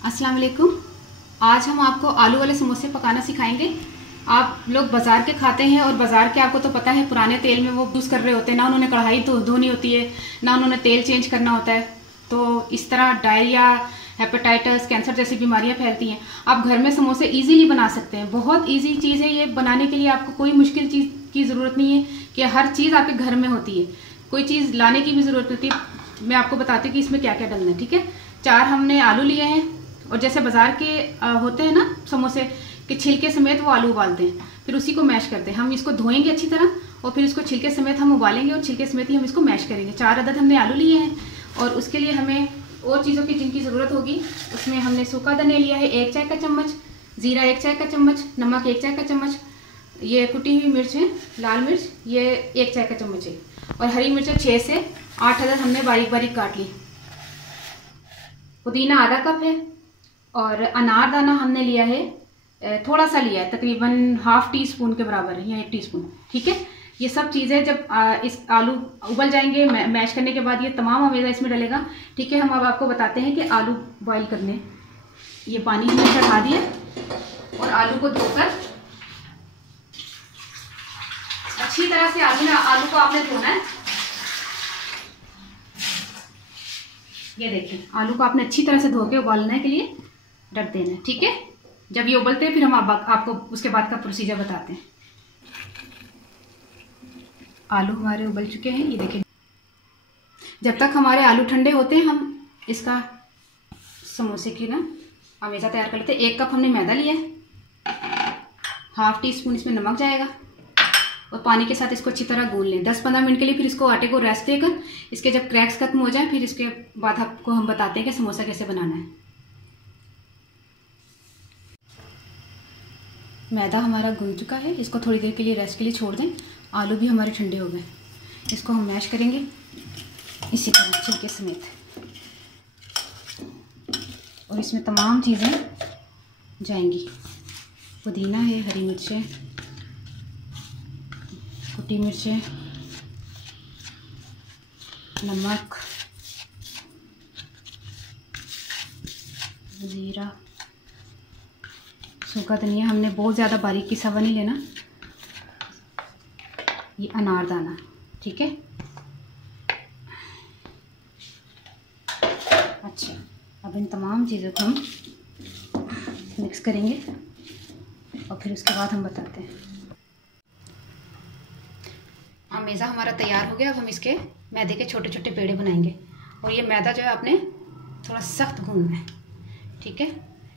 अस्सलाम वालेकुम। आज हम आपको आलू वाले समोसे पकाना सिखाएंगे। आप लोग बाज़ार के खाते हैं और बाज़ार के आपको तो पता है पुराने तेल में वो यूज़ कर रहे होते हैं, ना उन्होंने कढ़ाई धोनी होती है, ना उन्होंने तेल चेंज करना होता है। तो इस तरह डायरिया, हेपेटाइटिस, कैंसर जैसी बीमारियां फैलती हैं। आप घर में समोसे इजीली बना सकते हैं। बहुत इजी चीज़ है ये बनाने के लिए। आपको कोई मुश्किल चीज़ की ज़रूरत नहीं है कि हर चीज़ आपके घर में होती है, कोई चीज़ लाने की भी ज़रूरत होती है। मैं आपको बताती हूँ कि इसमें क्या क्या डालना है। ठीक है, 4 हमने आलू लिए हैं और जैसे बाज़ार के होते हैं ना समोसे के छिलके समेत वो आलू उबालते हैं, फिर उसी को मैश करते हैं। हम इसको धोएंगे अच्छी तरह और फिर इसको छिलके समेत हम उबालेंगे और छिलके समेत ही हम इसको मैश करेंगे। 4 अदद हमने आलू लिए हैं और उसके लिए हमें और चीज़ों की जिनकी ज़रूरत होगी उसमें हमने सूखा धनिया लिया है 1 चाय का चम्मच, ज़ीरा 1 चाय का चम्मच, नमक 1 चाय का चम्मच, ये कुटी हुई मिर्च है, लाल मिर्च ये 1 चाय का चम्मच है, और हरी मिर्च 6 से 8 अदद हमने बारीक बारीक काट ली। पुदीना आधा कप है और अनारदाना हमने लिया है, थोड़ा सा लिया है, तकरीबन ½ टीस्पून के बराबर है या 1 टीस्पून। ठीक है, ये सब चीज़ें जब इस आलू उबल जाएंगे मैश करने के बाद ये तमाम अमेज़ा इसमें डलेगा। ठीक है, हम अब आपको बताते हैं कि आलू बॉईल करने। ये पानी हमने चढ़ा दिया और आलू को धोकर अच्छी तरह से आलू को आपने धोना है। ये देखिए, आलू को आपने अच्छी तरह से धो के उबालने के लिए रख देना है। ठीक है, जब ये उबलते हैं फिर हम आपको उसके बाद का प्रोसीजर बताते हैं। आलू हमारे उबल चुके हैं, ये देखिए। जब तक हमारे आलू ठंडे होते हैं हम इसका समोसे की ना अमेज़ा तैयार कर लेते हैं। 1 कप हमने मैदा लिया है, ½ टीस्पून इसमें नमक जाएगा और पानी के साथ इसको अच्छी तरह गूंद लें 10-15 मिनट के लिए। फिर इसको आटे को रेस्ट देकर इसके जब क्रैक्स खत्म हो जाए फिर इसके बाद आपको हम बताते हैं कि समोसा कैसे बनाना है। मैदा हमारा गूंद चुका है, इसको थोड़ी देर के लिए रेस्ट के लिए छोड़ दें। आलू भी हमारे ठंडे हो गए, इसको हम मैश करेंगे इसी तरह छिलके समेत, और इसमें तमाम चीज़ें जाएंगी। पुदीना है, हरी मिर्च है, कुटी मिर्च है, नमक, ज़ीरा, सूखा धनिया, हमने बहुत ज़्यादा बारीक की सवा नहीं लेना, ये अनारदाना। ठीक है, अच्छा, अब इन तमाम चीज़ों को हम मिक्स करेंगे और फिर उसके बाद हम बताते हैं। अमेज़ा हमारा तैयार हो गया। अब हम इसके मैदे के छोटे छोटे पेड़े बनाएंगे और ये मैदा जो है आपने थोड़ा सख्त गूंदना है। ठीक है,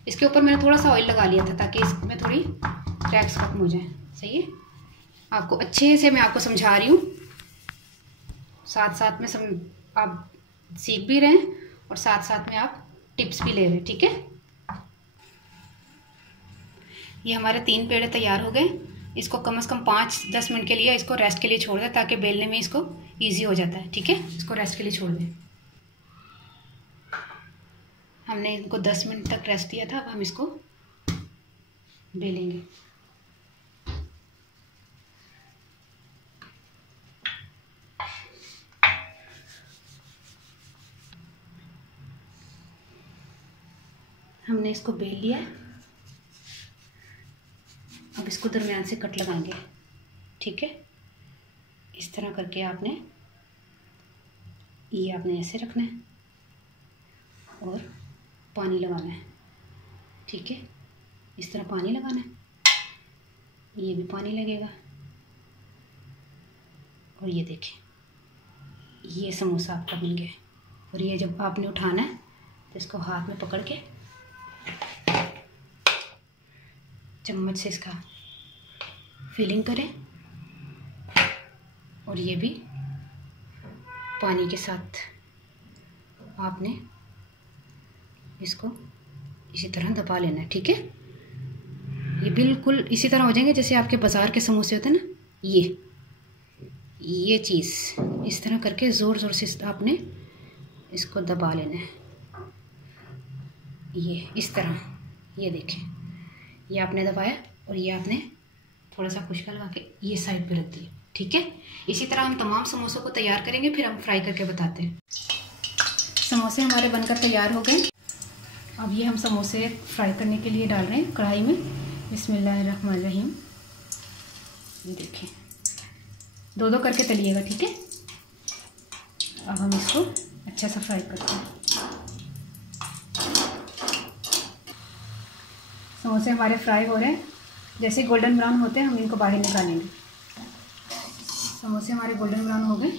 इसके ऊपर मैंने थोड़ा सा ऑयल लगा लिया था ताकि इसमें थोड़ी क्रैक्स खत्म हो जाए। सही है, आपको अच्छे से मैं आपको समझा रही हूँ, साथ साथ में आप सीख भी रहे हैं और साथ साथ में आप टिप्स भी ले रहे हैं। ठीक है, ये हमारे 3 पेड़े तैयार हो गए। इसको कम से कम 5-10 मिनट के लिए इसको रेस्ट के लिए छोड़ दें ताकि बेलने में इसको ईजी हो जाता है। ठीक है, इसको रेस्ट के लिए छोड़ दें। हमने इनको 10 मिनट तक रेस्ट दिया था, अब हम इसको बेलेंगे। हमने इसको बेल लिया है, अब इसको दरमियान से कट लगाएंगे। ठीक है, इस तरह करके आपने ऐसे रखना है और पानी लगाना है। ठीक है, इस तरह पानी लगाना है, ये भी पानी लगेगा। और ये देखें, ये समोसा आपका बन गया। और ये जब आपने उठाना है तो इसको हाथ में पकड़ के चम्मच से इसका फिलिंग करें और ये भी पानी के साथ आपने इसको इसी तरह दबा लेना है। ठीक है, ये बिल्कुल इसी तरह हो जाएंगे जैसे आपके बाज़ार के समोसे होते हैं ना, ये चीज़ इस तरह करके ज़ोर ज़ोर से आपने इसको दबा लेना है। ये इस तरह, ये देखें, ये आपने दबाया और ये आपने थोड़ा सा खुशका लगा के ये साइड पे रख दिया। ठीक है, इसी तरह हम तमाम समोसों को तैयार करेंगे, फिर हम फ्राई करके बताते हैं। समोसे हमारे बनकर तैयार हो गए। अब ये हम समोसे फ्राई करने के लिए डाल रहे हैं कढ़ाई में। बिस्मिल्लाहिर्रहमानिर्रहीम। ये देखें, दो दो करके तलिएगा, ठीक है। अब हम इसको अच्छा सा फ्राई करते हैं। समोसे हमारे फ्राई हो रहे हैं, जैसे गोल्डन ब्राउन होते हैं हम इनको बाहर निकालेंगे। समोसे हमारे गोल्डन ब्राउन हो गए,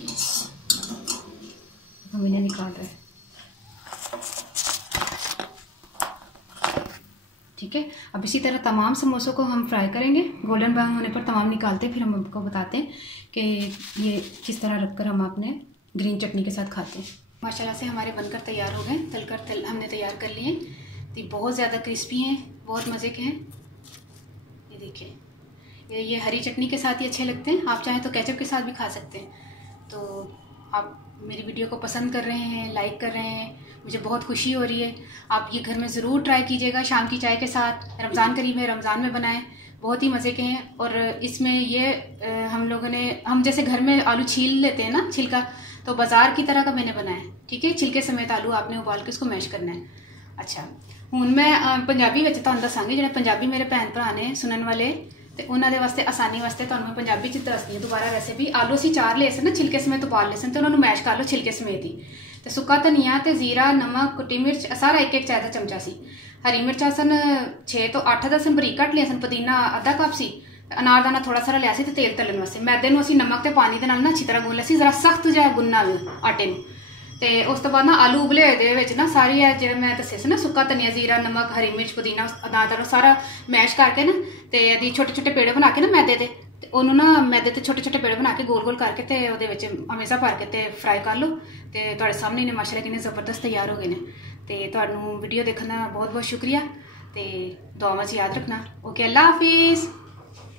हम इन्हें निकाल रहे हैं, ठीक है। अब इसी तरह तमाम समोसों को हम फ्राई करेंगे। गोल्डन ब्राउन होने पर तमाम निकालते हैं, फिर हम आपको बताते हैं कि ये किस तरह रखकर हम अपने ग्रीन चटनी के साथ खाते हैं। माशाल्लाह से हमारे बनकर तैयार हो गए, हमने तैयार कर लिए। तो बहुत ज़्यादा क्रिस्पी हैं, बहुत मज़े के हैं। ये देखिए, ये हरी चटनी के साथ ही अच्छे लगते हैं, आप चाहें तो केचप के साथ भी खा सकते हैं। तो आप मेरी वीडियो को पसंद कर रहे हैं, लाइक कर रहे हैं, मुझे बहुत खुशी हो रही है। आप ये घर में ज़रूर ट्राई कीजिएगा शाम की चाय के साथ। रमज़ान करीब है, रमज़ान में बनाएं, बहुत ही मज़े के हैं। और इसमें ये हम जैसे घर में आलू छील लेते हैं ना, छिलका, तो बाज़ार की तरह का मैंने बनाया, ठीक है। छिलके समेत आलू आपने उबाल के उसको मैश करना है। अच्छा, हूँ मैं पंजाबी में तुहानूं दसांगी, जिहड़े पंजाबी मेरे भैन भरा ने सुनने वाले, तो उन्होंने वास्ते आसानी वास्ते तुहानूं मैं पंजाबी च दसदी दोबारा रेसिपी। आलू असीं 4 ले सन, छिलके समेत उबाल ले सन, तो उन्होंने मैश कर लो छिलके समेत ही। तो सुक्का धनिया ते जीरा, नमक, कुटी मिर्च सारा एक एक चाय का चमचा सी। हरी मिर्चा सन 6 तो 8 दसन बरीक कट लिया सन। पुदीना आधा कप सी। अनारदाना थोड़ा सारा लिया सी। तेल तलन वास्ते मैदे नूं असीं नमक ते पानी दे नाल ना अच्छी तरह गुन लिया सी, जरा सख्त जिहा गुनना वी आटे नूं। तो उस तो बाद ना आलू उबले हुए दे ना सारी जो मैं दसे से ना सुक्का धनिया, जीरा, नमक, हरी मिर्च, पुदीना, अनारदाना सारा मैश करके ना, तो यदि छोटे छोटे पेड़े बना के ना मैदे दे, उन्होंने ना मैदे ते छोटे छोटे पेड़े बना के गोल गोल करके ते उहदे विच हमेशा भर के ते फ्राई कर लो। तो तुहाडे सामने ने माशाल्लाह किन्ने ज़बरदस्त तैयार हो गए ने। तो तुहानूं वीडियो देखने का बहुत बहुत शुक्रिया। तो दुआवां च याद रखना। ओके, अल्लाह हाफिज़।